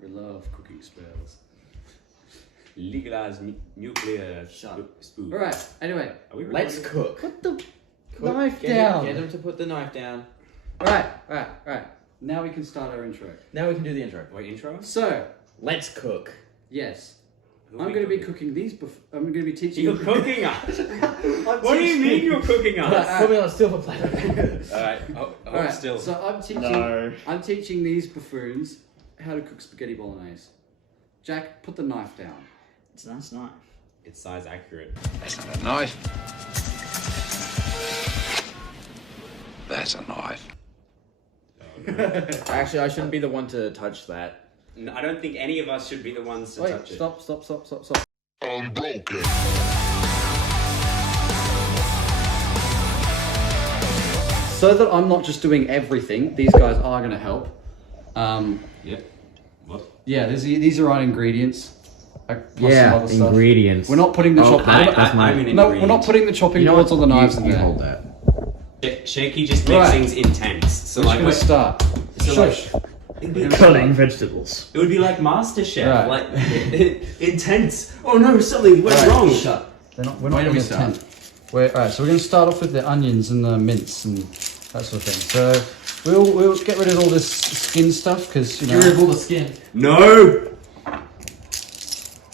We love cooking spells. Legalize nuclear spoon. All right. Anyway, Let's cook. put the knife down. Get him to put the knife down. Right. Now we can start our intro. Now we can do the intro. Wait, intro? So, Let's cook. yes, I'm going to be cooking these. I'm going to be teaching. You're cooking us. What do you mean you're cooking us? Put me on a silver platter. Alright, Alright, still. so I'm teaching. No. I'm teaching these buffoons how to cook spaghetti bolognese. Jack, put the knife down. It's a nice knife. It's size accurate. That's not a knife. That's a knife. Actually, I shouldn't be the one to touch that. No, I don't think any of us should be the ones to Wait, touch it. stop. I'm broken. So that I'm not just doing everything, these guys are going to help. Yeah. What? Yeah, these are our ingredients. Plus Yeah, some other stuff. ingredients. We're not putting the chopping. No, we're not putting the chopping boards or the knives in you there. hold that. Shaky just makes Right. things intense. So We're like, just going to start. so Shush. like, it'd be Cutting vegetables. It would be like MasterChef, Right. like intense. Oh no, something went Right. wrong. We're not Where going do we to start? Alright, so we're going to start off with the onions and the mince and that sort of thing. So we'll get rid of all this skin stuff because Get rid of all the skin. No.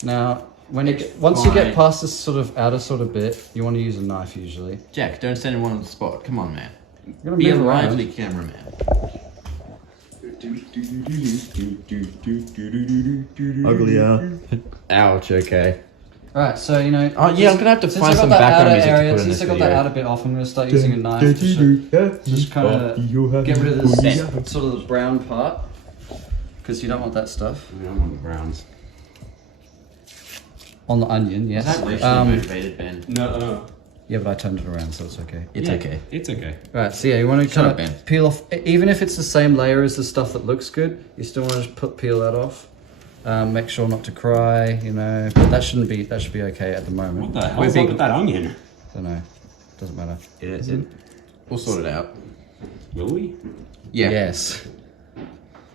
now when once you get past this sort of outer sort of bit, you want to use a knife usually. Jack, don't stand in one on the spot. Come on, man. You're gonna Be a move around. lively cameraman. Uglier. Ouch, okay. Alright, so you know. Oh, yeah, I'm gonna have to since find I got some that background outer music to area, put in since this I got that video. outer bit off, I'm gonna start using a knife to just kind of get rid of this sort of the brown part because you don't want that stuff I don't want the browns. on the onion. Yes. Is that racially motivated, Ben? No. Yeah, but I turned it around, so it's okay. It's okay. It's okay. Right, so yeah, you want to Shut kind up, Ben. of peel off, even if it's the same layer as the stuff that looks good, you still want to just peel that off. Make sure not to cry, you know, but that should be okay at the moment. What the hell's up with that onion? Don't know, doesn't matter. We'll sort it out. Will we? Yeah. Yes.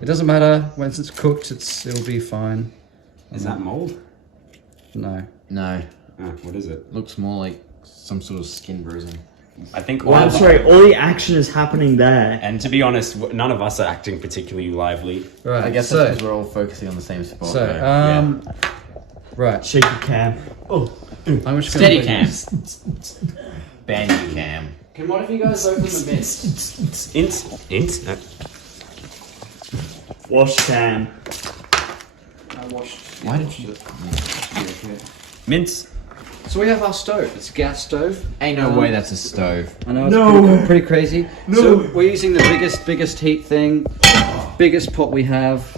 It doesn't matter, once it's cooked, it'll be fine. Is that mold? No. No. What is it? Looks more like some sort of skin bruising. I think. Well, I'm sorry, all the action is happening there. And to be honest, none of us are acting particularly lively. Right, I guess so, that's because we're all focusing on the same spot. so, though. right, Shaky cam. Oh, I'm just Steady gonna cam. Bandy cam. Can one of you guys open the mince? Int? wash cam. I washed. Why did you... Mince. So we have our stove, it's a gas stove. Ain't no way that's a stove. I know it's No. pretty crazy. No. So we're using the biggest heat thing, biggest pot we have.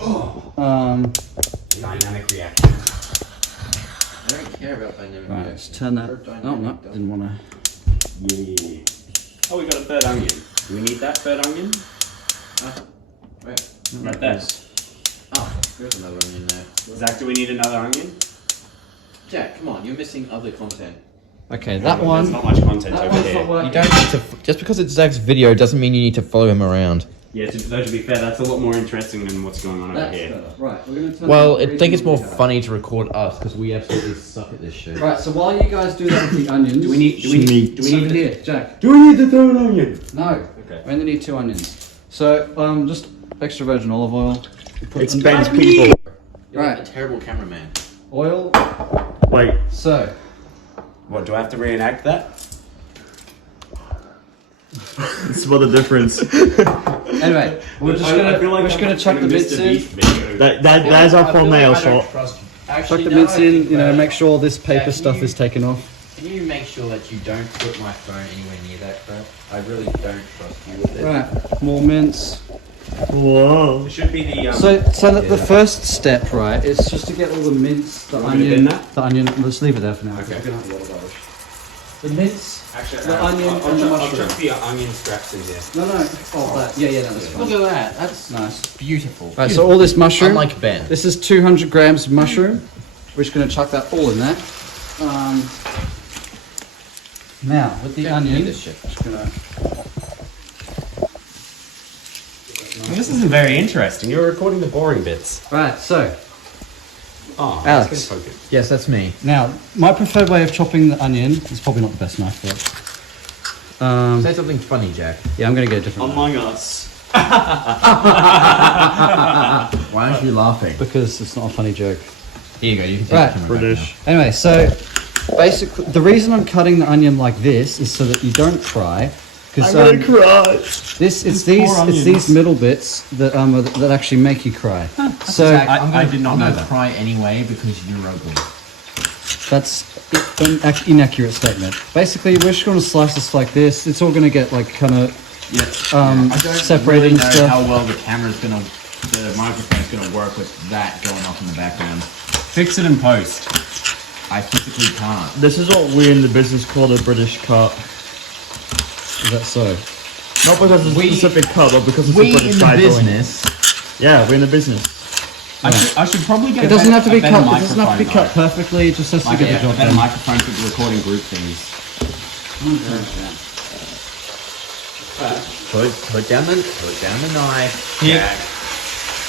Dynamic reaction. I don't care about dynamic Right, let's turn that. Oh no, didn't want to. Yeah. Oh, we got a third onion. Do we need that third onion? Right there. Oh, there's another onion there. Zach, do we need another onion? Jack, come on, you're missing other content. Okay, that There's one. not much content That over one's here. not working. You don't need to... Just because it's Zach's video doesn't mean you need to follow him around. Yeah, though, to be fair, that's a lot more interesting than what's going on over That's here. better. Right, we're gonna turn. Well, that I think it's more reasonably high. funny to record us because we absolutely suck at this shit. Right, so while you guys do that with the onions, Do we need here, Jack? Do we need the third onion? No. Okay. We only need 2 onions. So just extra virgin olive oil. It's Ben's people. You're Right. like a terrible cameraman. Oil. Wait, So. What, do I have to reenact that? this is what the difference. Anyway, we're just gonna chuck the mince in. There's our thumbnail shot. Chuck the mince in. You know, make sure this paper stuff is taken off. Can you make sure that you don't put my phone anywhere near that crap? I really don't trust you with it. Right, more mince. Whoa. It should be the. So the first step, right, is just to get all the mince, the Want me to bin onion, that? the onion. Let's leave it there for now. Okay. We're gonna have a lot of rubbish. The mince, Actually, the onion, I'll and the chuck mushroom. the onion scraps in here. No, oh, that. Yeah, that's fine. Look at that. That's Nice. beautiful. Right, so all this mushroom. Unlike Ben. This is 200 grams of mushroom. We're just going to chuck that all in there. Now, with the onion, this shit. just gonna... We this isn't very interesting. You're recording the boring bits. Right, so Oh, Alex. that's gonna focus. Yes, that's me. now my preferred way of chopping the onion is probably not the best knife, but Say something funny, Jack. yeah, I'm gonna get a different knife Among Us. Why aren't you laughing? because it's not a funny joke. Here you go. You can take Right. the camera British. Anyway, so basically, the reason I'm cutting the onion like this is so that you don't cry. Because I'm gonna cry. it's these middle bits that that actually make you cry. So Jack, I did not know I'm that. gonna cry anyway because you're ugly. that's an inaccurate statement. Basically, we're just going to slice this like this. It's all going to get like kind of Yes. Um, I don't separated really and know stuff. how well the microphone's gonna work with that going off in the background. Fix it in post. I physically can't. This is what we in the business call a British cut. Is that so? Not because it's a specific cut, but because it's a We British in the guy doing it. business. Yeah, we're in the business. I should probably get It doesn't have to be a better cut. It doesn't have to be microphone, cut perfectly. It just has to though. get Yeah, the job a better done. microphone for recording group things. Put down the knife. Here. Jack.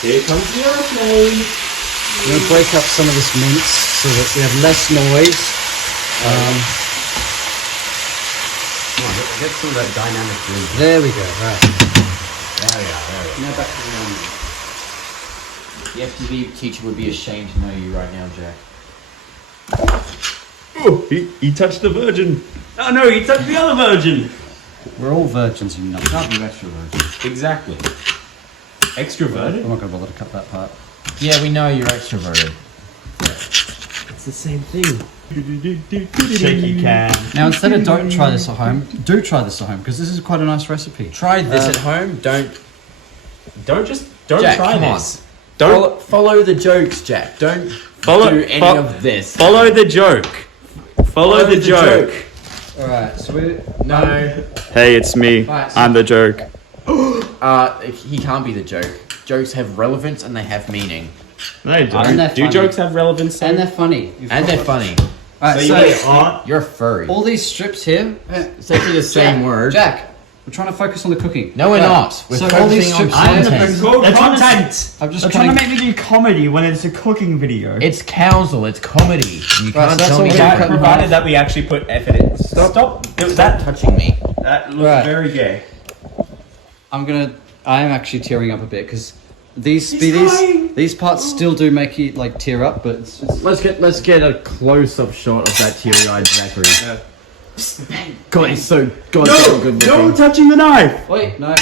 Here comes the airplane. I'm going to break up some of this mince so that we have less noise. Come on, get some of that dynamic room. There we go. Right. There we are. Now back to the onion. The FTV teacher would be ashamed to know you right now, Jack. Oh, he touched the virgin. Oh no, he touched the other virgin. We're all virgins, you know. Can't be extroverted. Exactly. I'm Extroverted? not going to bother to cut that part. Yeah, we know you're extroverted. It's the same thing. Shaky cam. Now, instead of don't try this at home, do try this at home because this is quite a nice recipe. Try this at home. Don't Don't Jack, try come this. on. Don't follow the jokes, Jack. Don't Follow- do any fo- of this. follow the joke. Follow the joke. All right, so we're No. Hey, it's me. Right, so- I'm the joke. He can't be the joke. Jokes have relevance and they have meaning. No, you And don't. they're Do funny. jokes have relevance? And they're funny. And they're funny. All right, So so, you Aren't. You're furry. all these strips here. It's actually the same word. Jack, we're trying to focus on the cooking. No, we're Right, not. We're so all these focusing on strips here. content. They're trying to- I'm just They're trying to cutting. make me do comedy when it's a cooking video. It's Counzel. It's comedy. You Right, can't so that's tell all me we that. cut. Provided that we actually put effort in. Stop. Stop touching me. That looks Right. very gay. I am actually tearing up a bit because these crying. these parts still do make you like tear up, but it's Let's get a close up shot of that teary-eyed Zachary. God, he's so goddamn good looking. touching the knife. wait, no,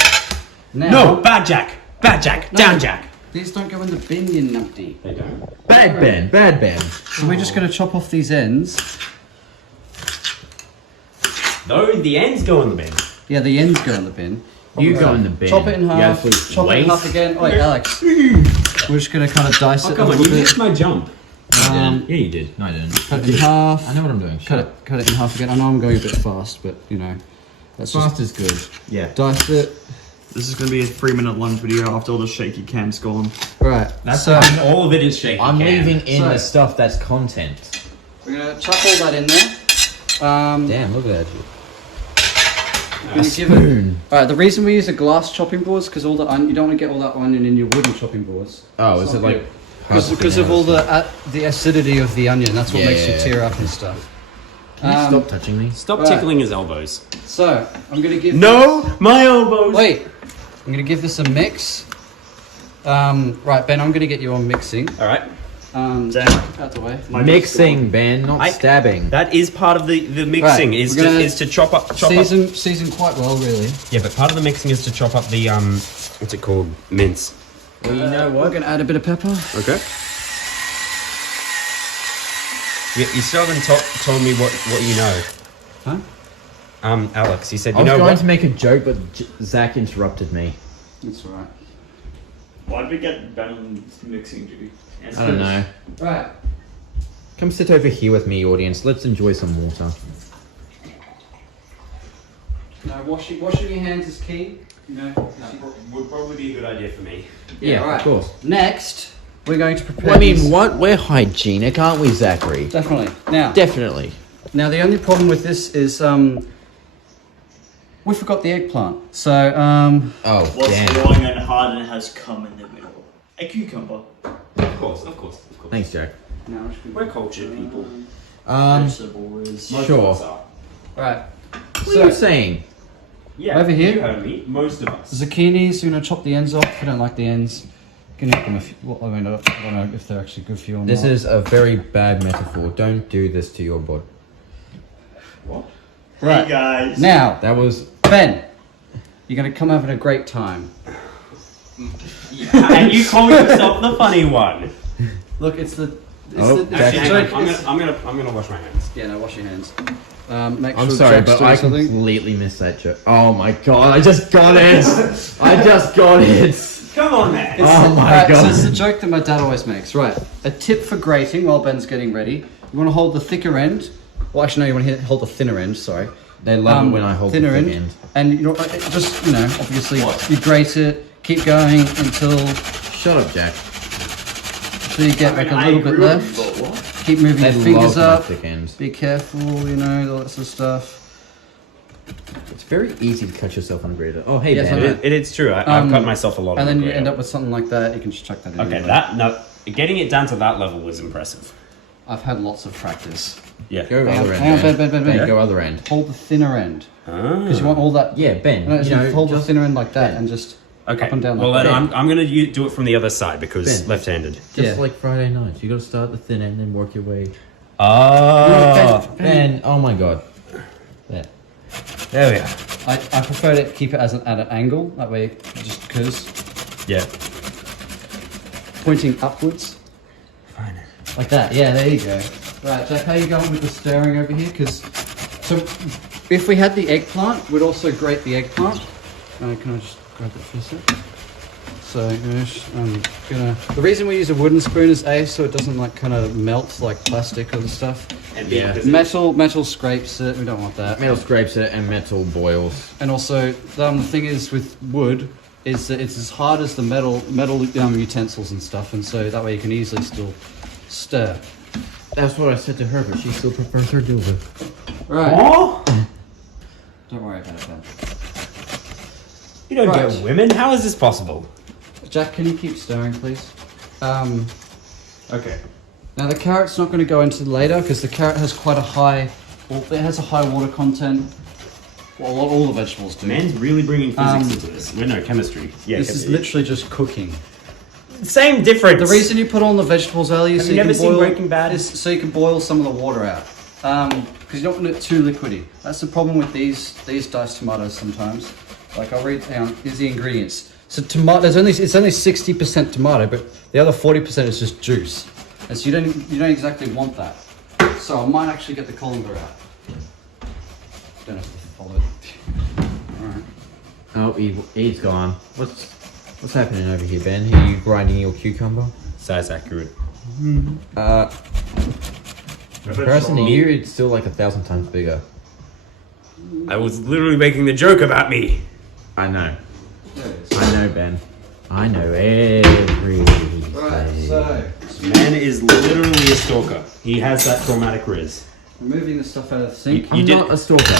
now, No, bad Jack. Bad Jack. No. Down Jack. these don't go in the bin, you numpty. They don't. Bad Ben. Bad Ben. So we're just gonna chop off these ends. No, the ends go in the bin. Yeah, the ends go in the bin. You go in the bin. Chop it in You half. absolute Chop it in half waste. again. Oh, wait, Alex. We're just gonna kind of dice Oh, it a come on, little you bit. missed my jump. Yeah, you did. No, I didn't. Cut it in half. I know what I'm doing. Cut it in half again. I know I'm going a bit fast, but you know, that's Fast just is good. Yeah. dice it. This is gonna be a 3-minute lunch video after all the shaky cam's gone. Right. That's so all of it is shaky. I'm cam. leaving in So- the stuff that's content. we're gonna chuck all that in there. Damn, look at that. We're gonna give it. All right. The reason we use a glass chopping board is because all the you don't want to get all that onion in your wooden chopping boards. Oh, is it like... Because of all the acidity of the onion, that's what Yeah, makes yeah, you yeah. tear up and stuff. Can you stop touching me? Stop Right. tickling his elbows. So I'm gonna give. No, my elbows. Wait. I'm gonna give this a mix. Right, Ben. I'm gonna get you on mixing. All right. Out the way. Mixing, Ben, not stabbing. That is part of the mixing. Right, Is we're gonna to chop up. Season quite well, really. Yeah, but part of the mixing is to chop up the what's it called? Mince. Well, you know We're what? gonna add a bit of pepper. Okay. You still haven't told me what you know. Huh? Alex, you said I you was know going what? to make a joke, but Zach interrupted me. That's all right. Why did we get Ben mixing duty? I don't know. Right. Come sit over here with me, audience. Let's enjoy some water. No, washing your hands is key. You know. Would probably be a good idea for me. Yeah, right. of course. Next, we're going to prepare. Well, I mean, these- what? We're hygienic, aren't we, Zachary? Definitely. Now, Definitely. the only problem with this is we forgot the eggplant. So, Oh, What's damn. long and hard and has cum in the middle? A cucumber. Of course. Thanks, Jack. We're cultured people. Vegetables. Sure. Right. What are you saying? Yeah. Over here? You heard me. Most of us. Zucchinis, you're gonna chop the ends off. If you don't like the ends, you can eat them if you, well, I mean, I don't know if they're actually good for you or This not. is a very bad metaphor. Don't do this to your body. What? Right. Hey guys. Now, That was... Ben, you're gonna come having a great time. And you call yourself the funny one. Look, it's the. It's Oh, the, Jack. it's the Hang on, joke. I'm gonna wash my hands. Yeah, no, wash your hands. Make I'm sure sorry, Jack's but doing I something. completely missed that joke. Oh my god, I just got it! I just got it! Come on, man. It's Oh the- my alright, God. So it's the joke that my dad always makes. Right. A tip for grating while Ben's getting ready. You want to hold the thicker end. Well, actually, no, you want to hold the thinner end. Sorry. They love it when I hold the thinner thick end. And you know, just obviously, you grate it. Keep going until Shut up, Jack. you get like a little bit left. Keep moving They your fingers love up. my thick ends. Be careful, all that sort of stuff. It's very easy to cut yourself on a grater. Oh, hey, Yes, Ben. I know. It's true. I've cut myself a lot. And on then the you grater. end up with something like that. You can just chuck that in. Okay, anyway. getting it down to that level was impressive. I've had lots of practice. Yeah. Go Hang other on, end, hang on, Ben. Ben, go other end. Hold the thinner end Ah. because you want all that. Yeah, Ben. No, you so know, hold the just thinner end like that Ben. and just Okay. up and down. Well, like then that. I'm gonna do it from the other side because Ben. left-handed. Just Yeah. like Friday nights. You gotta start at the thin end and work your way. Oh. Ben, oh my god. There. There we are. I prefer to keep it at an angle. That way, just because Yeah. pointing upwards. Fine. Like that. Yeah, there you go. Right, Jack, how you going with the stirring over here? Because so if we had the eggplant, we'd also grate the eggplant. Can I just grab it for a sec? So I'm gonna. The reason we use a wooden spoon is so it doesn't like kind of melt like plastic and stuff. And Yeah. Metal scrapes it. We don't want that. Metal scrapes it and metal boils. And also, the thing is with wood is that it's as hard as the metal utensils and stuff, and so that way you can easily still stir. That's what I said to her, but she still prefers her dildo. Right. Oh, Don't worry about it, Ben. you don't Right. get women. How is this possible? Jack, can you keep stirring, please? Okay. Now the carrot's not going to go into later because the carrot has quite a high. Well, it has a high water content. Well, all the vegetables do. Man's really bringing physics into this. No, chemistry. Yeah. This is literally just cooking. same difference. The reason you put on the vegetables earlier Have so you you never can seen boil Breaking Bad? is so you can boil some of the water out. Because you don't want it too liquidy. That's the problem with these diced tomatoes sometimes. Like I'll read. Hang on, here's the ingredients. So tomato, it's only 60% tomato, but the other 40% is just juice. And so you don't exactly want that. So I might actually get the colander out. Don't have to follow it. All right. Oh, he's gone. What's happening over here, Ben? Are you grinding your cucumber? Size accurate. Comparison to you, it's still like 1,000 times bigger. I was literally making the joke about me. I know. There it is. I know, Ben. I know everything. Right. So Man is literally a stalker. He has that traumatic riz. removing the stuff out of the sink. I'm did- not a stalker.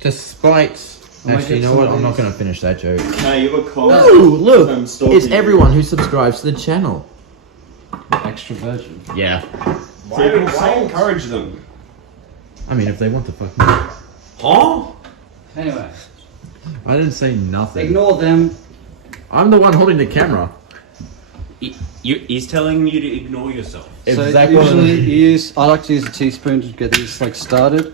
Despite... I might Actually, you get know some what? of I'm not these. going to finish that joke. No, you were cold. Oh, look! I'm stalking It's you. everyone who subscribes to the channel. Extra virgin. Yeah. Why encourage them? I mean, if they want to fuck me. Huh? Anyway, I didn't say nothing. ignore them. I'm the one holding the camera. He's telling you to ignore yourself. If So Zac usually wasn't- I like to use a teaspoon to get these like started,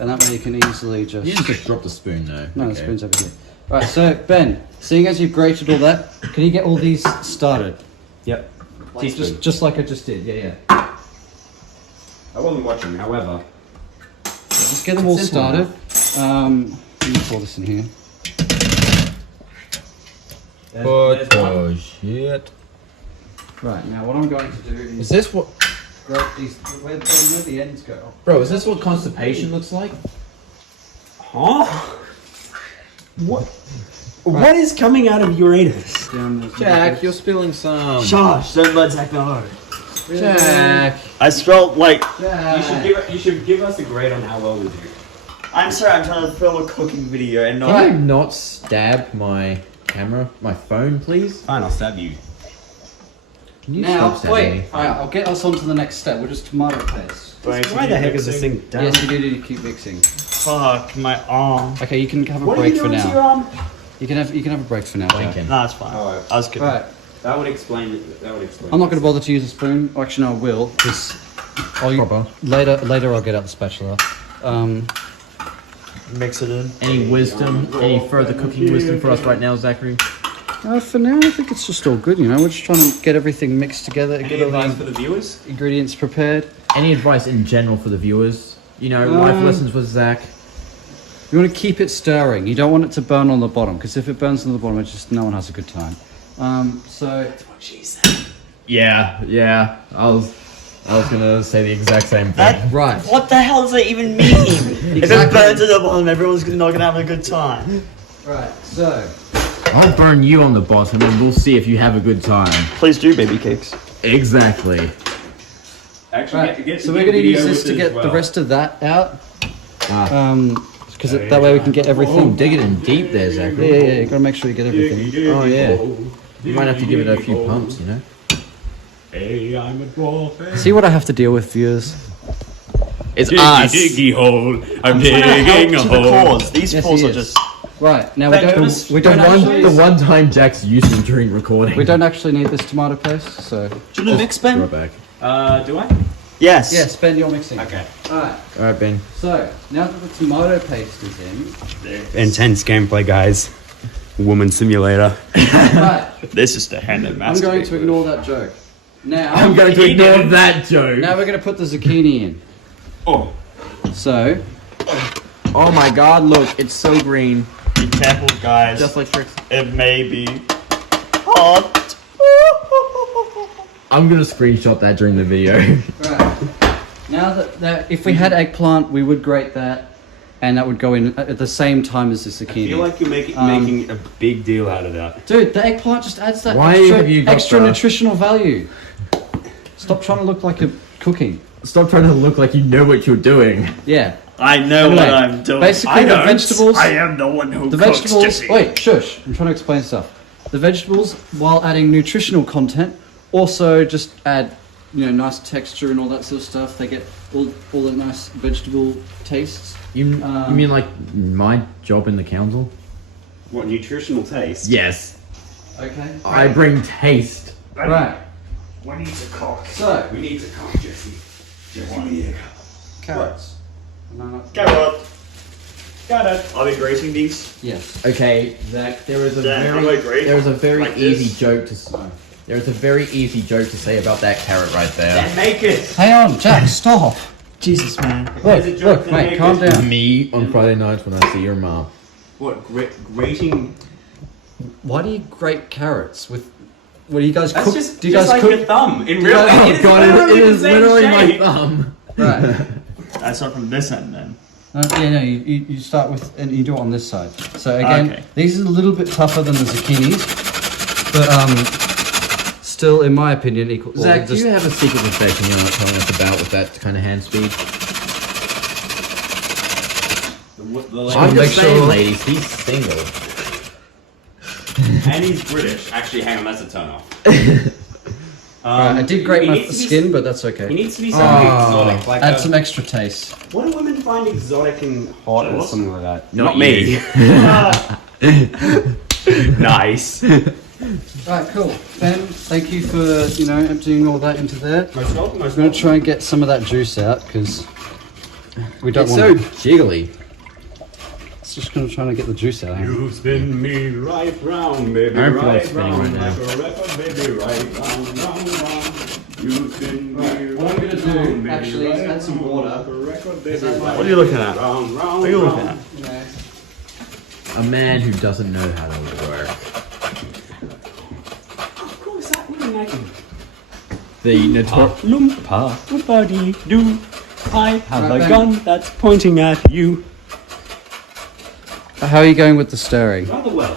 and that way you can easily just. You didn't just drop the spoon, though. No, the Okay. spoon's over here. Right, so Ben, seeing as you've grated all that, can you get all these started? Yep. Like, just like I just did. Yeah. I wasn't watching, however. Just get them all Simple started. Let me pour this in here. There's one. Oh, shit. Right now, what I'm going to do Is is this what... grab these. Where the ends go? Bro, is this what constipation looks like? Huh? What? What is coming out of your anus? Down those Jack, you're spilling some. Josh, don't let Zac know. Jack. I spelt like Jack. You should give us a grade on how well we do. I'm sorry, I'm trying to film a cooking video and Can you not stab my camera, my phone, please? Fine, I'll stab you. Can you Now, stop stabbing wait. me? Alright, I'll get us on to the next step. We're just tomato paste. Why the heck is this thing down? Yes, you do need to keep mixing. Fuck, my arm. Okay, you can have a What are break you for doing to your now. arm? You can have a break for now. Jack. Lincoln. No, it's fine. Alright. I was kidding. Right. That would explain it. That would explain I'm not going to bother to use a spoon. Actually, no, I will, because Proper. later I'll get out the spatula. Mix it in. Any wisdom? Any further cooking wisdom for us right now, Zachary? For now, I think it's just all good. You know, we're just trying to get everything mixed together, Any get all advice the for the viewers? ingredients prepared. Any advice in general for the viewers? You know, life lessons with Zach. You want to keep it stirring. You don't want it to burn on the bottom, because if it burns on the bottom, it's just no one has a good time. Yeah. I was gonna say the exact same thing. Right. What the hell does that even mean? If it burns at the bottom, everyone's not gonna have a good time. Right. So. I'll burn you on the bottom and we'll see if you have a good time. Please do, baby cakes. Exactly. Actually, Right. So we're going to use this to get the rest of that out. Because that way we can get everything. Dig it in deep there, Zachary. Yeah. You got to make sure you get everything. Oh yeah. You might have to give it a few pumps, you know? Hey, I'm a dwarf. See what I have to deal with, viewers. It's Diggy hole. I'm digging a To the hole. cause. These Yes, pause he are is. just. Right. Now The one time Jack's used it during recording. we don't actually need this tomato paste, so. Do you want to mix, Ben? Right back. Do I? Yes. Yes, Ben, you're mixing. Okay. Alright. Alright, Ben. So now that the tomato paste is in. Intense gameplay, guys. Woman simulator. Right. This is the hand that I'm going to ignore that joke. Now. I'm going to ignore that joke. Now we're going to put the zucchini in. Oh. So. Oh my god, look, it's so green. Be careful, guys. Just like tricks. It may be hot. I'm gonna screenshot that during the video. Right. Now that if we had eggplant, we would grate that, and that would go in at the same time as the zucchini. I feel like you're making a big deal out of that. Dude, the eggplant just adds that Why have you got extra the- nutritional value. Stop trying to look like you're cooking. Stop trying to look like you know what you're doing. Yeah. I know Anyway, what I'm doing. basically I the don't. vegetables- I am the one who The cooks, vegetables. Jesse. Wait, shush. I'm trying to explain stuff. The vegetables, while adding nutritional content, also just add, nice texture and all that sort of stuff. They get all the nice vegetable tastes. You mean like my job in the council? What, nutritional taste? Yes. Okay. I bring taste. Right. We need to cook. So, We need to cook, Jesse. Jesse, we need to cook. carrots. No, not Carrot. Got it. Are we grating these? Yes. Okay, Zach, there is a Yeah, how do I grate? very Like easy this? joke to say. There is a very easy joke to say about that carrot right there. Then make it. Hang on, Jack, stop. Jesus, man. Look, mate, calm down. Me on Friday nights when I see your mom. What, grating? Why do you grate carrots with? What do you guys That's cook? just, do you just guys like cook? your thumb. In you real guys- life, Oh god, it is the same literally my shape. thumb. Right. I start from this end then. No, you start with, and you do it on this side. So again, Okay. these are a little bit tougher than the zucchinis, but still, in my opinion, equal. well, Zach, do just- you have a secret confession you're not telling us about with that kind of hand speed? I'm make just saying, sure- ladies, he's single. And he's British. Actually, hang on, that's a turn off. Right, I did grate he my needs to be- skin, but that's He okay. needs to be something exotic. Like Add some extra taste. What do women find exotic and hot or something like that? Not me. Nice. Right, cool. Ben, thank you for emptying all that into there. Most welcome, most I'm gonna try and get some of that juice out because we don't It's want. so jiggly. It's just gonna try and get the juice out. Hang on. You spin me right round, baby, I don't feel like right spinning round, right now. like a record, baby, right round, round, round. You spin me Right, what I'm gonna do, round, baby, actually, is right add some round, water. like a record, baby, that right what are you looking at? round, round, What are you looking round. at? A man who doesn't know how to work. Of course, that wouldn't make it. The notorious. Loompa, buddy, do. I have Right, a Ben. gun that's pointing at you. How are you going with the stirring? Rather well.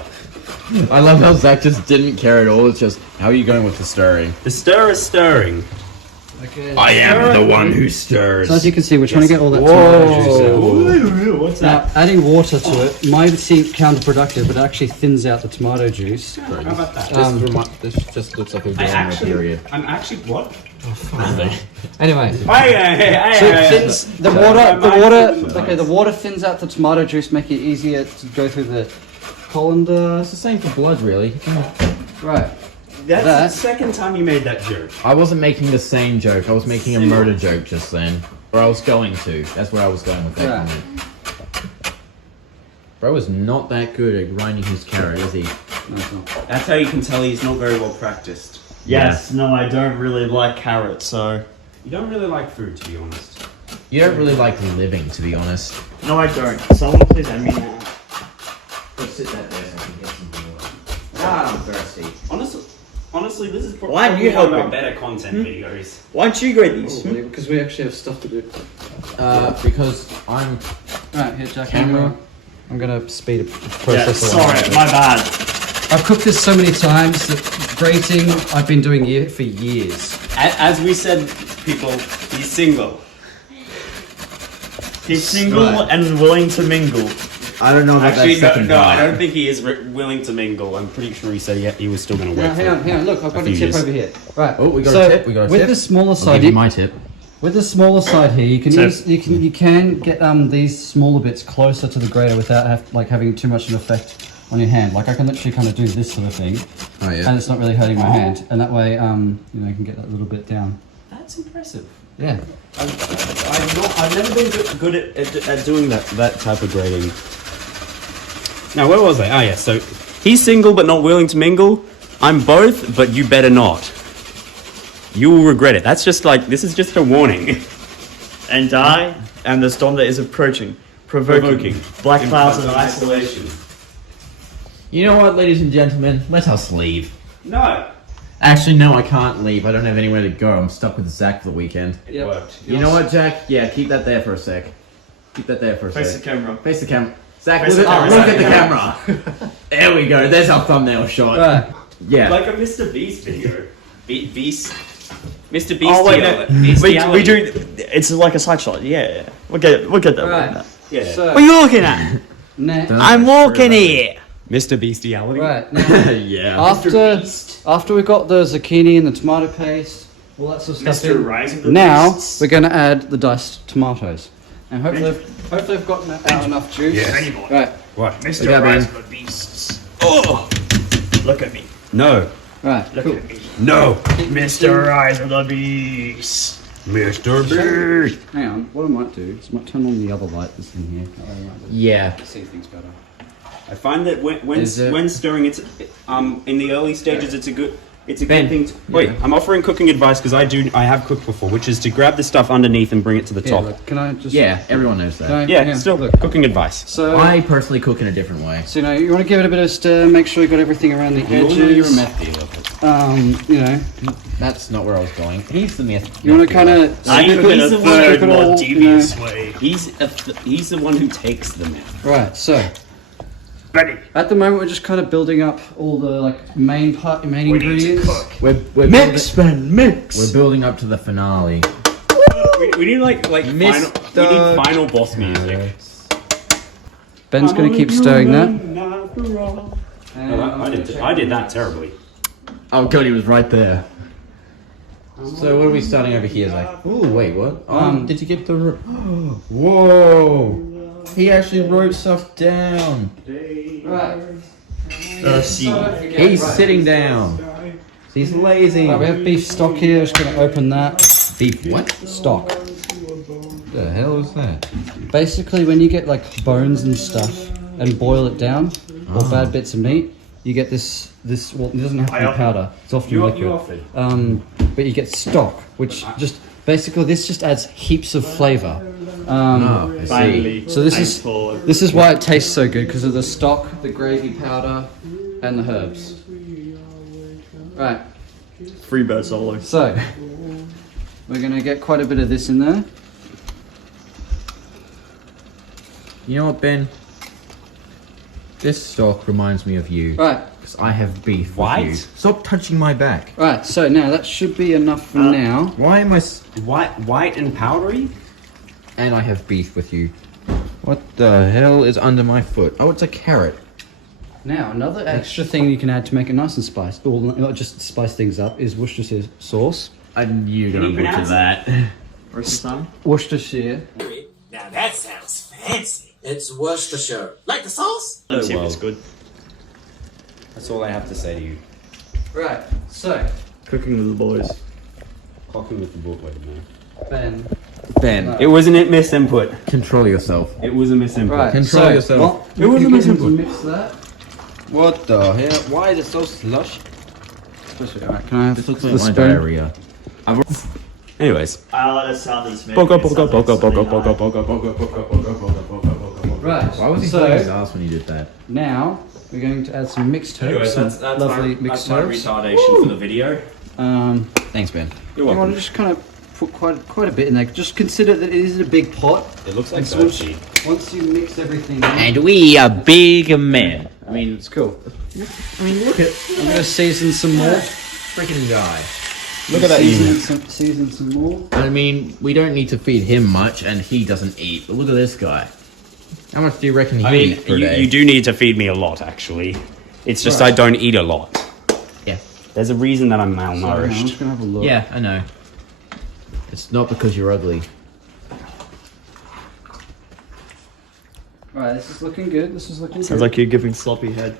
I love how Zach just didn't care at all. It's just, how are you going with the stirring? The stir is stirring. Okay. I am the one who stirs. So as you can see, we're trying to get all that tomato juice out. Ooh, what's Now, that? adding water to it might seem counterproductive, but it actually thins out the tomato juice. How about that? This just looks like a growing period. I'm actually what? Anyway, Hey, so since the water thins out the tomato juice, making it easier to go through the colander. It's the same for blood, really. Right. That's That- the second time you made that joke. I wasn't making the same joke. I was making a murder joke just then. Or I was going to. That's where I was going with that Right. comment. Bro is not that good at grinding his carrot, is he? No, it's not. That's how you can tell he's not very well practiced. Yes, no, I don't really like carrots, so. You don't really like food, to be honest. You don't really like living, to be honest. No, I don't. Someone please hand me that. Let's sit that there so I can get some water. Ah, I'm thirsty. Honestly, this is Why do probably you one of help our me? better content videos. Why don't you grade these? Because we actually have stuff to do. Because I'm... Right, here, Jack. Camera. I'm gonna speed up the Yeah, process along. sorry, my bad. I've cooked this so many times that grating I've been doing it for years. As we said, people, he's single. He's single and willing to mingle. I don't know about Actually, that second no, I part. don't think he is willing to mingle. I'm pretty sure he said he was still going to wait. Now, hang on. Look, I've got a few tip years. over here. Right. Oh, we got so a tip. We got a with tip. the smaller I'll side, give you my tip. with the smaller side here, you can Tip. use you can get these smaller bits closer to the grater without having too much of an effect on your hand. Like I can literally kind of do this sort of thing, Oh, yeah. and it's not really hurting my hand. And that way, you know, you can get that little bit down. That's impressive. Yeah. I've never been good at doing that type of grading. Now, where was I? Ah, yeah. So he's single but not willing to mingle. I'm both, but you better not. You will regret it. That's just like this is just a warning. And I am the storm that is approaching, provoking black clouds and isolation. You know what, ladies and gentlemen? Let us leave. No. Actually, no, I can't leave. I don't have anywhere to go. I'm stuck with Zach for the weekend. It worked. You know what, Jack? Yeah, keep that there for a sec. Keep that there for a Face the sec. camera. Face the camera. Zach, Face look the at, camera. look at the camera. There we go. There's our thumbnail shot. Right. Yeah. Like a Mr. Beast video. Beast. Mr. Beast. Oh wait, no. we do. It's like a side shot. Yeah, we'll get that. Right. Yeah. So What are you looking at? next. I'm walking here. Mr. Bestiality. Right. Now, yeah. after we've got the zucchini and the tomato paste, all that sort of stuff Mr. in, Rising the now Beasts. we're going to add the diced tomatoes, and hopefully I've gotten out enough juice. Yes. Right. What? Mr. got Rise of the Beasts. Oh, look at me. No. Right. Look Cool. at me. No. Mr. Rise of the Beasts. Mr. Beast. Hang on. What I might do is I might turn on the other light that's in here. That way I might Yeah. see things better. I find that Is it- when stirring, it's in the early stages, it's a good Ben, thing. Wait, I'm offering cooking advice because I have cooked before, which is to grab the stuff underneath and bring it to the Yeah. top. Look, can I just? Yeah, everyone knows Can that. I- Yeah, still Look. cooking advice. So. I personally cook in a different way. So, you know, you want to give it a bit of stir, make sure you got everything around the Normally you're a edges. meth dealer. You know, That's not where I was going. He's the myth. you want to kind of I See, cook in he's a the third, one- more you know. devious way. He's the one who takes the meth. Right, so Ready. at the moment we're just kind of building up all the main ingredients. We're Mix, Ben, mix. We're building up to the finale. We need like final, we need final boss music. Ben's going to keep stirring that. I did that terribly. Oh god, he was right there. So what are we starting over here, Zach? Oh wait, what? Did you get the? Whoa! He actually wrote stuff down. Right. See. He's sitting down. He's lazy. Right, we have beef stock here. Just going to open that. Beef what? Stock. The hell is that? Basically, when you get like bones and stuff and boil it down, or bad bits of meat, you get this. Well, it doesn't have to be powder. It's often You liquid. offered. But you get stock, which just basically this just adds heaps of flavor. Oh, I see. Finally. So this I'm is full. this is why it tastes so good, because of the stock, the gravy powder, and the herbs. Right. Free bird solo. So we're gonna get quite a bit of this in there. You know what, Ben? This stock reminds me of you. Right. Because I have beef with White? you. Stop touching my back. Right, so now that should be enough for now. Why am I... White and powdery? And I have beef with you. What the hell is under my foot? Oh, it's a carrot. Now, another extra thing you can add to make it nice and spiced, or not just spice things up, is Worcestershire sauce. I knew you were going to butcher that. Where's the sign? Worcestershire. Now that sounds fancy. It's Worcestershire. Like the sauce? Let's see if it's good. That's all I have to say to you. Right, so, Cooking with the boys. Cocking with the book, wait a minute. Ben. Ben, It wasn't a misinput. control yourself. It was a misinput. Right, Control so, yourself. Well, It was a you can misinput. mix that. What the hell? Why is it so slush? Especially, alright, can I have This looks the like my spoon? diarrhea. Anyways. I like the sound of this maybe. Poco, It poco, sounds like poco, poco, something poco, high. poco, poco, poco, poco, poco, poco, poco. Right, Why was he so, playing his ass when he did that? now, we're going to add some mixed herbs, Anyways, some that's lovely my mixed herbs. retardation for the video. Thanks, Ben. You're You want welcome. to just kind of put quite a bit in there. Just consider that it is a big pot. It looks like And so once, sushi. once you mix everything in, And we are big men. I mean, it's cool. I mean, look at I'm going to season some more. freaking guy. Look at that Season some more. I mean, we don't need to feed him much, and he doesn't eat. But look at this guy. How much do you reckon he I mean, eats per day? you do need to feed me a lot, actually. It's just Right. I don't eat a lot. Yeah. There's a reason that I'm Sorry, I'm malnourished. just going to have a look. Yeah, I know. It's not because you're ugly. Right, this is looking good. This is looking Sounds good. like you're giving sloppy head.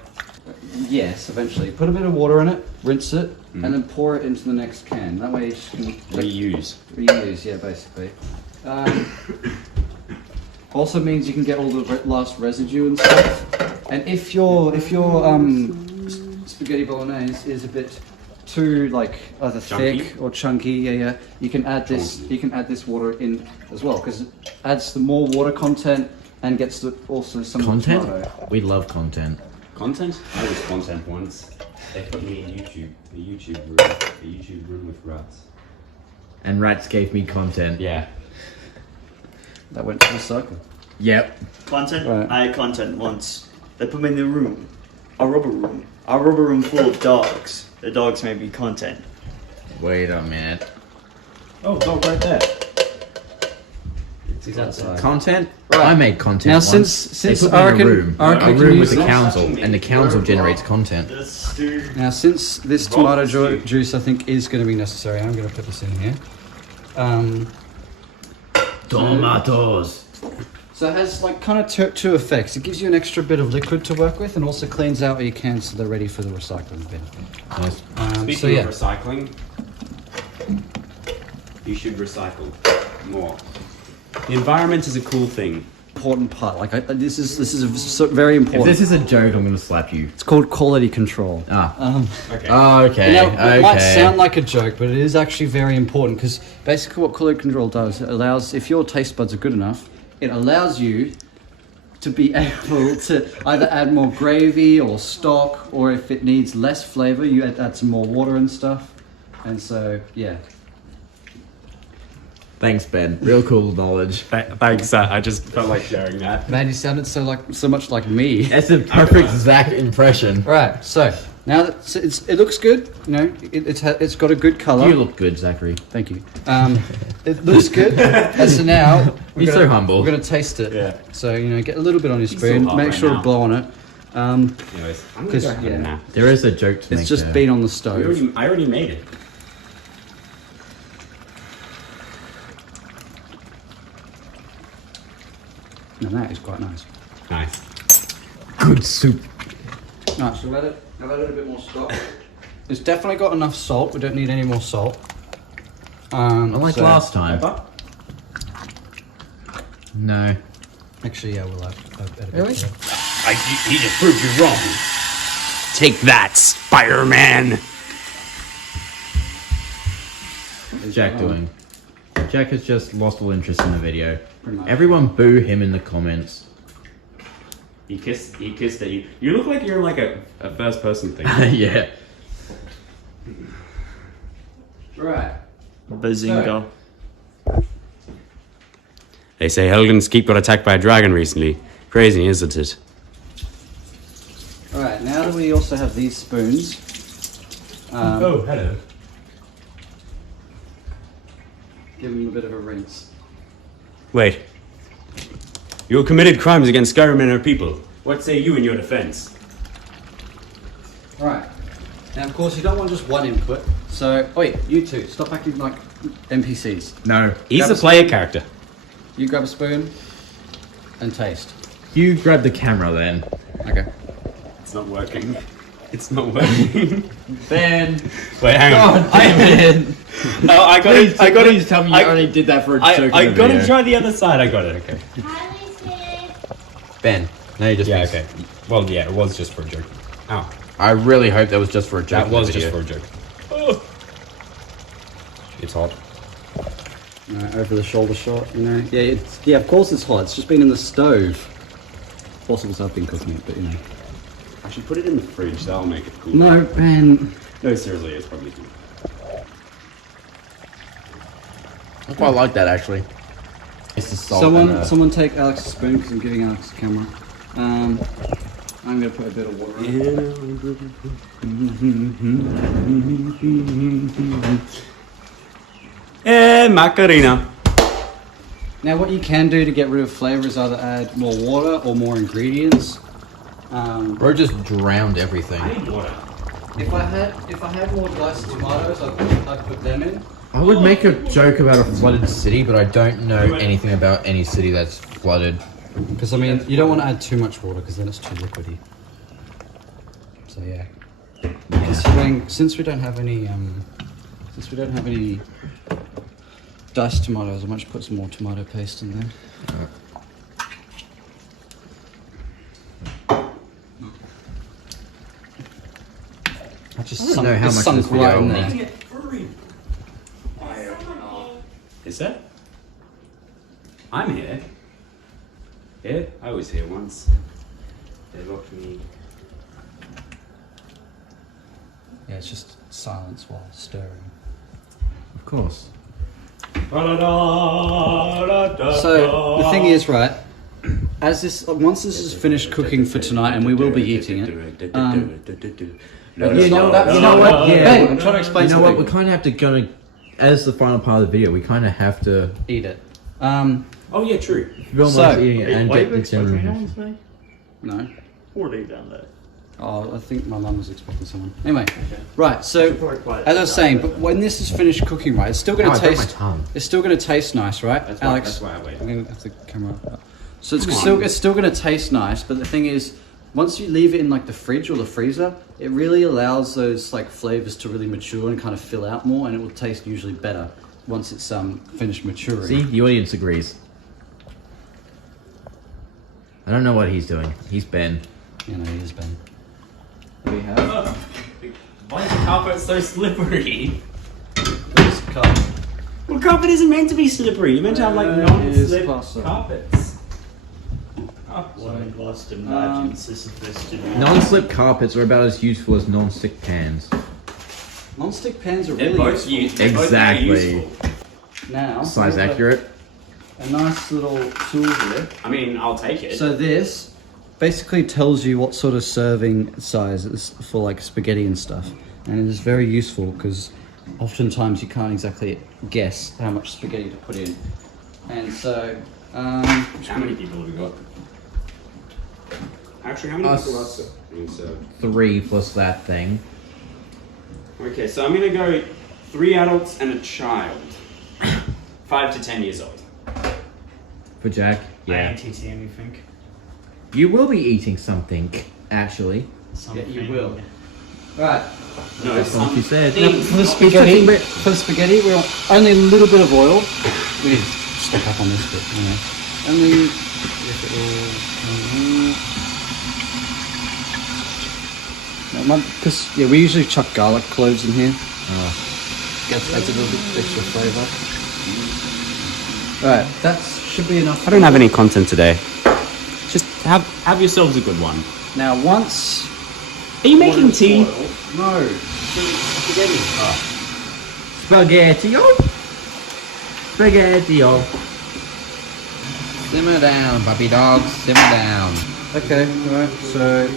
Yes, eventually. Put a bit of water in it, rinse it, and then pour it into the next can. That way you just can Reuse. reuse, yeah, basically. Also means you can get all the last residue and stuff. And if your spaghetti bolognese is a bit too like either Chunky? thick or chunky, yeah, you can add this. You can add this water in as well because it adds the more water content and gets also some Content? tomato. We love content. Content? I was content once. They put me in a YouTube room with rats. And rats gave me content. Yeah. That went to the cycle. Yep. Content? Right. I had content once. They put me in the room. A rubber room. A rubber room full of dogs. The dogs made me content. Wait a minute. Oh, dog right there. He's outside. Content? Right. I made content. Now, once. since They put me I in reckon- a room, I reckon a we can room use with the this. council, and the council generates content. Now, since this tomato juice I think is going to be necessary, I'm going to put this in here. Tomatoes. So it has like kind of two effects. It gives you an extra bit of liquid to work with, and also cleans out your cans so they're ready for the recycling bin. Nice. So Speaking yeah, of recycling, you should recycle more. The environment is a cool thing. important part. Like this is very If important. this is a joke, I'm gonna slap you. It's called quality control. Ah. Okay. Oh, okay. Now, okay. it might sound like a joke, but it is actually very important because basically what quality control does, it allows, if your taste buds are good enough, it allows you to be able to either add more gravy or stock, or if it needs less flavor, you add some more water and stuff. And so, yeah. Thanks, Ben. Real cool knowledge. Thanks, I just felt like sharing that. Man, you sounded so much like me. That's a perfect Zac impression. Right, so now that it looks good, you know, it's got a good color. You look good, Zachary. Thank you. It looks good. And so now You're so humble. We're gonna taste it. Yeah. So get a little bit on your so spoon. hot Make right sure now. to blow on it. Anyways, I'm gonna 'Cause, go ahead yeah. now. There is a joke to make It's just there. been on the stove. I already made it. And that is quite nice. Nice. Good soup. Nice. So I've added a bit more stock. It's definitely got enough salt. We don't need any more salt. Unlike so- last time. Pepper? No. Actually, yeah, we'll add a bit. Really? There. He just proved you wrong. Take that, Spider-Man. What's Jack doing? Jack has just lost all interest in the video. Pretty much. Everyone boo him in the comments. He kissed at you. You look like you're like a first person thing. Yeah. Right. Bazinga. They say Helgen's keep got attacked by a dragon recently. Crazy, isn't it? All right. Now that we also have these spoons. Hello. Give them a bit of a rinse. Wait. You committed crimes against Skyrim and her people. What say you in your defense? Right. Now, of course, you don't want just one input. So, wait, you two, stop acting like NPCs. No. He's Grab the a player spoon. character. You grab a spoon and taste. You grab the camera then. Okay. It's not working. It's not working. Ben. Wait, hang on. Ben. No, I got it. I got Please tell me you I- only did that for a joke. I in the got to video. try the other side. I got it. Okay. Ben. No, you just. Yeah. missed. Okay. Well, yeah, it was just for a joke. Ow. I really hope that was just for a joke. That was just for a joke. Oh. It's hot. Over the shoulder shot, you know. Yeah, of course it's hot. It's just been in the stove. Also, because I've been cooking it, but you know. I should put it in the fridge. That'll make it cool. No, Ben. No, seriously, it's probably cool. I quite like that actually. It's the salt. and, Someone take Alex's spoon because I'm giving Alex the camera. I'm gonna put a bit of water in. Macarena. Now, what you can do to get rid of flavor is either add more water or more ingredients. Bro just drowned everything. I need water. If I had more diced tomatoes, I'd put them in. I would make a joke about a flooded city, but I don't know anything about any city that's flooded. Because I mean, you don't want to add too much water because then it's too liquidy. So yeah. Considering since we don't have any diced tomatoes, I might just put some more tomato paste in there. I just don't know how much sunk this video right in will there. need. Is that? I'm here. Yeah, I was here once. They locked me. Yeah, it's just silence while stirring. Of course. So the thing is, right? As this, once this is finished cooking for tonight, and we will be eating it. You know what? Yeah. Ben, I'm trying to explain You know what? something. We kind of have to go. As the final part of the video, we kind of have to Eat it. Oh yeah, true. film So- us eating it and Why get you the expecting camera. anyone today? No. What are you down there? Oh, I think my mum was expecting someone. Anyway, right. So, Probably quite as I was saying, but when this is finished cooking, right, it's still going Oh, to I broke my taste. tongue. It's still going to taste nice, right, That's why, Alex? that's why I waited. I'm going to have the camera up. So it's still going to taste nice, but the thing is, once you leave it in like the fridge or the freezer, it really allows those like flavors to really mature and kind of fill out more, and it will taste usually better once it's finished maturing. See, the audience agrees. I don't know what he's doing. He's Ben. You know, it is Ben. We have. Why is the carpet so slippery? This cup. Well, carpet isn't meant to be slippery. You're meant to have like non-slip possible. carpets. One glass to imagine Sisyphus to do. Non-slip carpets are about as useful as non-stick pans. Non-stick pans are They're really both useful. they're both very Exactly. useful. Now, Size we have accurate. A nice little tool here. I mean, I'll take it. So this basically tells you what sort of serving size it's for like spaghetti and stuff. And it is very useful because oftentimes you can't exactly guess how much spaghetti to put in. And so, How many people have we got? Actually, how many Us. people are being served? 3 plus that thing. Okay, so I'm gonna go 3 adults and a child. 5 to 10 years old. For Jack. I Yeah. ain't eating anything. You will be eating something, actually. Something. you will. Right. No, That's what she said. Now, for the spaghetti, we want only a little bit of oil. We need to step up on this bit, you know. Only if it all. Because yeah, we usually chuck garlic cloves in here. Adds a little bit extra flavour. Right, that should be enough. I don't have any content today. Just have yourselves a good one. Now once. Are you making tea? No. Spaghetti. Spaghetti-o. Spaghetti-o. Simmer down, puppy dogs. Simmer down. Okay, right. So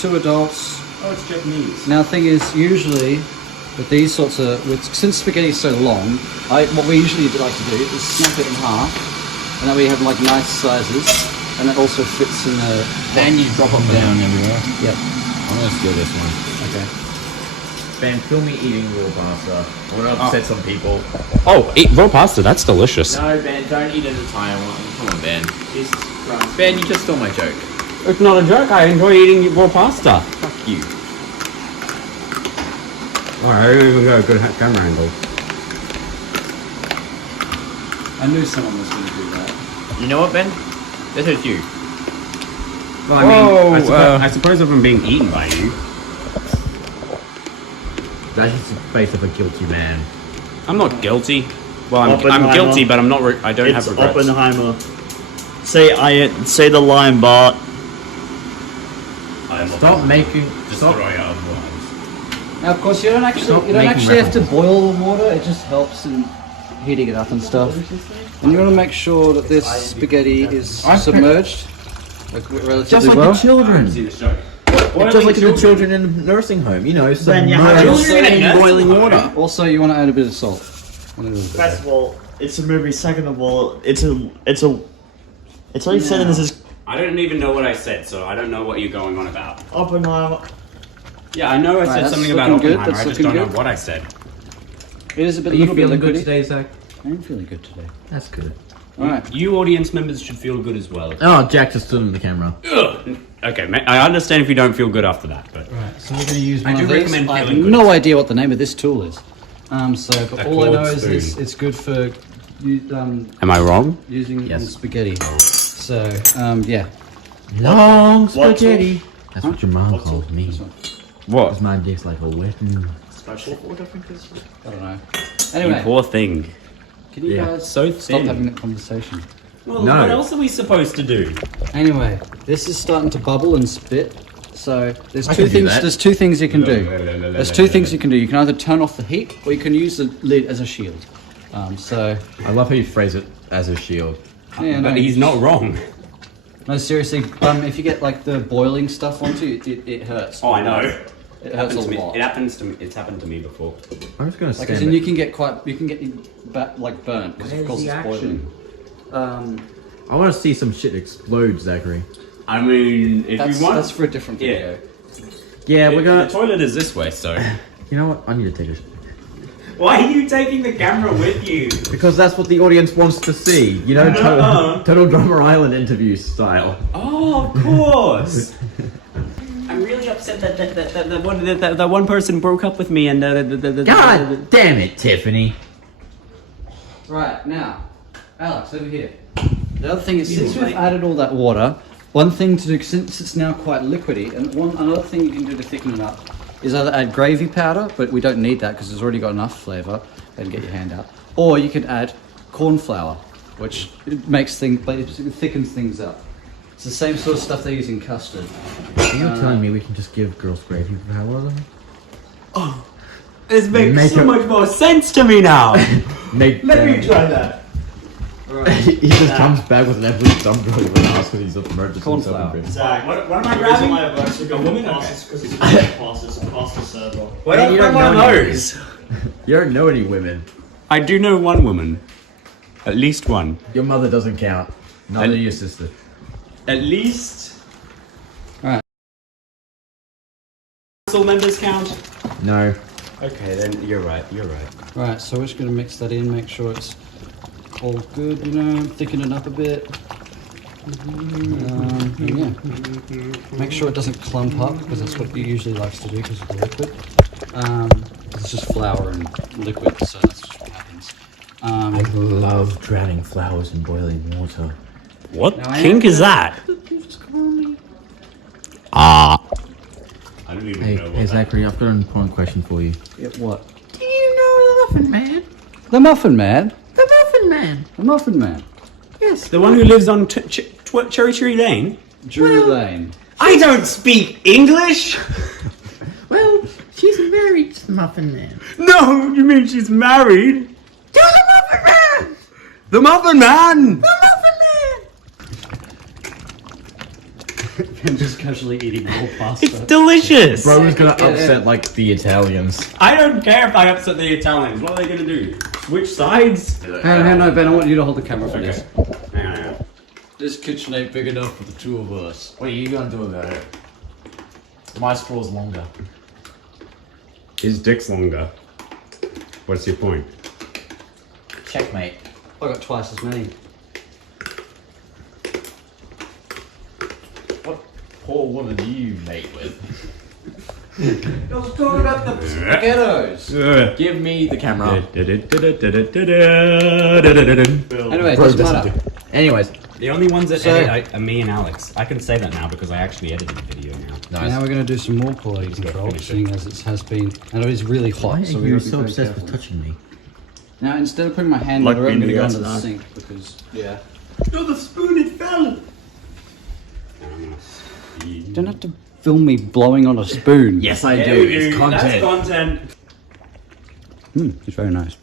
2 adults. Oh, it's Japanese. Now, the thing is, usually with these sorts of, since spaghetti is so long, what we usually like to do is snap it in half, and then we have like nice sizes, and it also fits in the. Then you drop them down everywhere. Yep. I'm gonna steal this one. Okay. Ben, film me eating raw pasta. I want to upset some people. Oh, eat raw pasta. That's delicious. No, Ben, don't eat it at a time. Come on, Ben. Ben, you just stole my joke. It's not a joke. I enjoy eating raw pasta. Fuck you. Alright, here we go. Good camera angle. I knew someone was going to do that. You know what, Ben? This is you. Well, I mean, I suppose if I'm being eaten by you. That's just the face of a guilty man. I'm not guilty. Well, I'm Oppenheimer. guilty, but I'm not. I don't It's have regrets. Oppenheimer. Say the line, Bart. Stop making. Stop. Now, of course, you don't actually have to boil the water. It just helps in heating it up and stuff. And you want to make sure that this spaghetti is submerged, like relatively Just like well. the children. See the show. Just like the children in a nursing home. You know, Ben, you have submerged to- in boiling water. Also, you want to add a bit of salt. A little bit. First of all, it's a movie. Second of all, it's like saying this is I don't even know what I said, so I don't know what you're going on about. Oppenheimer. Yeah, I know I said that's something about looking good, Oppenheimer. that's I just looking don't know good. what I said. It is a bit, Are you little bit feeling good liquidy. today, Zach? I am feeling good today. That's good. All right. You audience members should feel good as well. Oh, Jack just stood in the camera. Ugh. Okay, I understand if you don't feel good after that, but Right. So we're going to use I one do of these. recommend I have feeling good. no idea what the name of this tool is. But A all I know chord is spoon. it's good for am I wrong? using Yes. on spaghetti. So yeah. Long What spaghetti. That's what your mom What calls tool? me. This one. What? Because mine tastes like a weapon. Special order, I think is. I don't know. You Anyway, poor thing. can you Yeah. guys So stop thin. having that conversation? Well, No. what else are we supposed to do? Anyway, this is starting to bubble and spit. So there's I two can do things. that. There's two things you can do. There's two things you can do. You can either turn off the heat, or you can use the lid as a shield. So I love how you phrase it as a shield. yeah, no, But he's not wrong. no, seriously. If you get like the boiling stuff onto you, it hurts. Oh, I know. It hurts a to me. lot. It happens to me. It's happened to me before. I'm just gonna Like, stand as in it. you can get like burnt because of Where's course the it's boiling. I want to see some shit explode, Zachary. I mean, if That's you want, that's for a different video. Yeah, we're the gonna. toilet is this way, so. You know what? I need to take a. Why are you taking the camera with you? Because that's what the audience wants to see. You know, Total Drummer Island interview style. Oh, of course. I'm really upset that one person broke up with me and God damn it, Tiffany. Right now, Alex, over here. The other thing is, since we've added all that water, one thing to do, since it's now quite liquidy, and another thing you can do to thicken it up is either add gravy powder, but we don't need that because it's already got enough flavour, and get your hand out, or you can add corn flour, which makes things, but it thickens things up. It's the same sort of stuff they use in custard. You're telling me we can just give girls gravy powder? This makes Make so a- much more sense to me now. Make Let me try that. he just comes back with an absolute thumb drive and asks because he's a emergency. Corn flour. Zach, What am I the reason grabbing? why I've actually got woman? pastas because it's pastas, it's a pasta server. Why Man, don't you I don't one of know any those? You don't know any women. I do know one woman. At least one. Your mother doesn't count. Neither your sister. At least. Alright. Council members count? No. Okay, then you're right. You're right. Right, so we're just going to mix that in, make sure it's all good, you know, thicken it up a bit. And yeah. Make sure it doesn't clump up, because that's what it usually likes to do because of the liquid. It's just flour and liquid, so that's just what happens. I love drowning flowers in boiling water. What Now, I kink am- is that? Ah. I don't even Hey, know what hey Zachary, I've got an important question for you. Yeah, what? Do you know the Muffin Man? The Muffin Man? The Muffin Man! The Muffin Man. Yes. The one who lives on Cherry Tree Lane? Drury Lane. I don't speak English! Well, she's married to the Muffin Man. No, you mean she's married? To the Muffin Man! The Muffin Man! The Muffin Man! him just casually eating raw It's pasta. delicious. Bro was gonna upset like the Italians. I don't care if I upset the Italians. What are they gonna do? Switch sides? Hang on, no, Ben, I want you to hold the camera for this. Hang on. This kitchen ain't big enough for the two of us. What are you gonna do about it? My straw's longer. His dick's longer. What's your point? Checkmate. I got twice as many. What poor woman do you mate with? I was talking about the spaghettos. Give me the camera. Anyway, it doesn't matter. Anyways, The only ones that So- edit are me and Alex. I can say that now because I actually edited the video now. nice. Now we're going to do some more quality control, finish it. seeing as it has been, and it is really hot, so we're so obsessed with touching me? Now, instead of putting my hand Like under it, I'm going to being go the under the guy sink, because, yeah. No, the spoon, it fell! You don't have to film me blowing on a spoon. Yes, I Yeah, do. we It's do. content. That's content. It's very nice.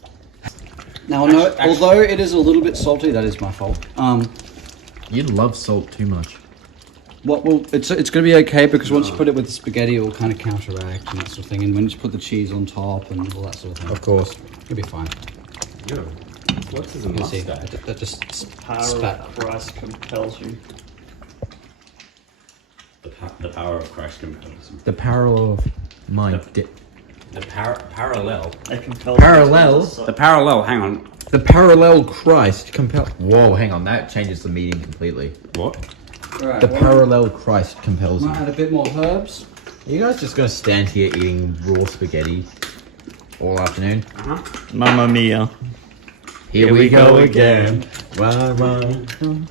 Now, no, although it is a little bit salty, that is my fault. You love salt too much. What will it's going to be okay because once you put it with the spaghetti, it will kind of counteract and that sort of thing. And when you put the cheese on top and all that sort of thing, Of course. it'll be fine. Yo, what's his You see, mustache? that just Power spat. of Christ compels you. The power of Christ compels. The parallel of my The parallel. It compels Parallel? The parallel. Hang on. the parallel Christ compel. Whoa, hang on, that changes the meaning completely. What? Alright, The well, parallel Christ compels you. might add a bit more herbs. Are you guys just gonna stand here eating raw spaghetti all afternoon? Mamma mia. Here we go again. Rah, rah. I'm going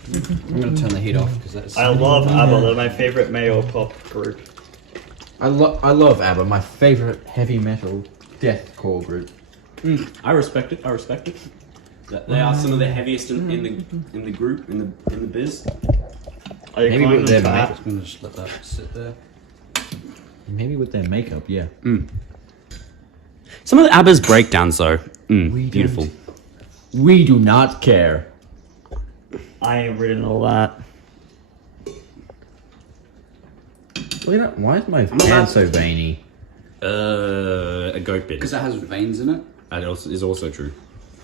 to turn the heat off because that's. I love ABBA, they're my favorite mayo pop group. I love ABBA, my favorite heavy metal deathcore group. I respect it. I respect it. They are some of the heaviest in the group in the biz. Are you Maybe climbing with their the I'm top? just going to just let that sit there. Maybe with their makeup, yeah. Some of the ABBA's breakdowns though, beautiful. We do not care. I ain't reading all that. Why is my not hand that- so veiny? A goat bit. Because it has veins in it. That is also true.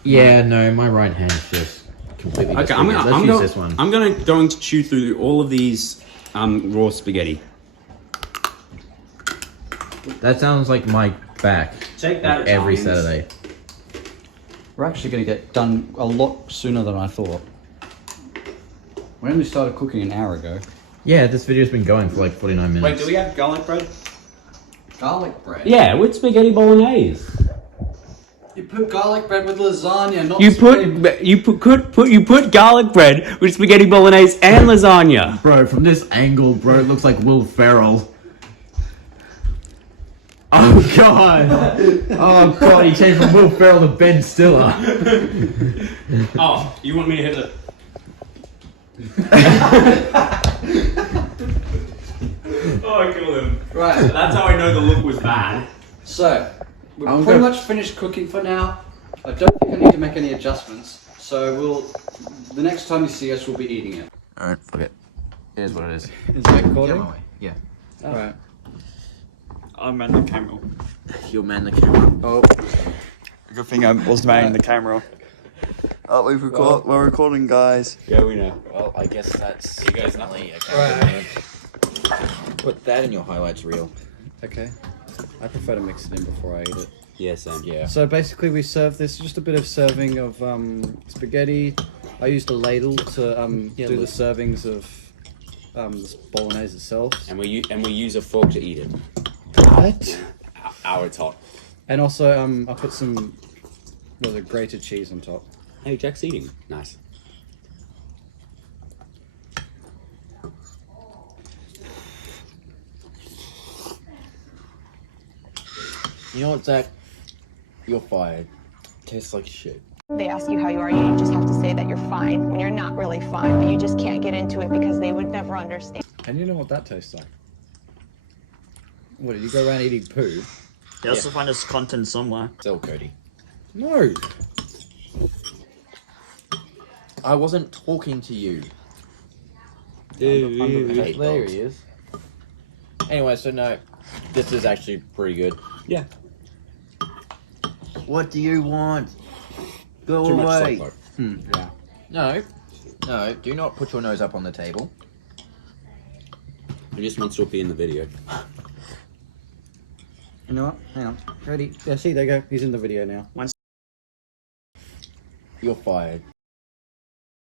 Yeah, no, my right hand's just completely. Okay, disfigured. Let's use this one. I'm going to chew through all of these raw spaghetti. That sounds like my back Take that every Italians. Saturday. We're actually going to get done a lot sooner than I thought. We only started cooking an hour ago. Yeah, this video's been going for like 49 minutes. Wait, do we have garlic bread? Garlic bread? Yeah, with spaghetti bolognese. You put garlic bread with lasagna, not You put garlic bread with spaghetti bolognese and lasagna. Bro, from this angle, bro, it looks like Will Ferrell. Oh god! Oh god, he changed from Will Ferrell to Ben Stiller. Oh, you want me to hit it? Oh, I killed him. Right, That's how I know the look was bad. so we're I'm pretty gonna- much finished cooking for now. I don't think I need to make any adjustments. So the next time you see us, we'll be eating it. Alright, fuck it. Here's what it is. Is it recording? Yeah. Alright. I'm on the camera. You'll man the camera. Oh. Good thing I was manning the camera. Oh, we're recording, guys. Yeah, we know. Well, I guess that's You guys definitely a Right. Put that in your highlights reel. Okay. I prefer to mix it in before I eat it. Yeah, Sam. Yeah. So basically we serve this, just a bit of serving of spaghetti. I used a ladle to do the servings of this bolognese itself. And we use a fork to eat it. What? Our top. And also I put some grated cheese on top. Hey, Jack's eating. Nice. You know what, Zach? You're fired. Tastes like shit. They ask you how you are, you just have to say that you're fine when you're not really fine, but you just can't get into it because they would never understand. And you know what that tastes like? What, did you go around eating poo? You also find this content somewhere. Still, Cody. No. I wasn't talking to you. There Hey, he is. Anyway, so no, this is actually pretty good. Yeah. What do you want? Go Too much away. salt, though. Yeah. No, no, do not put your nose up on the table. He just wants to be in the video. You know what? Hang on. Ready? Yeah, see, there you go. He's in the video now. You're fired.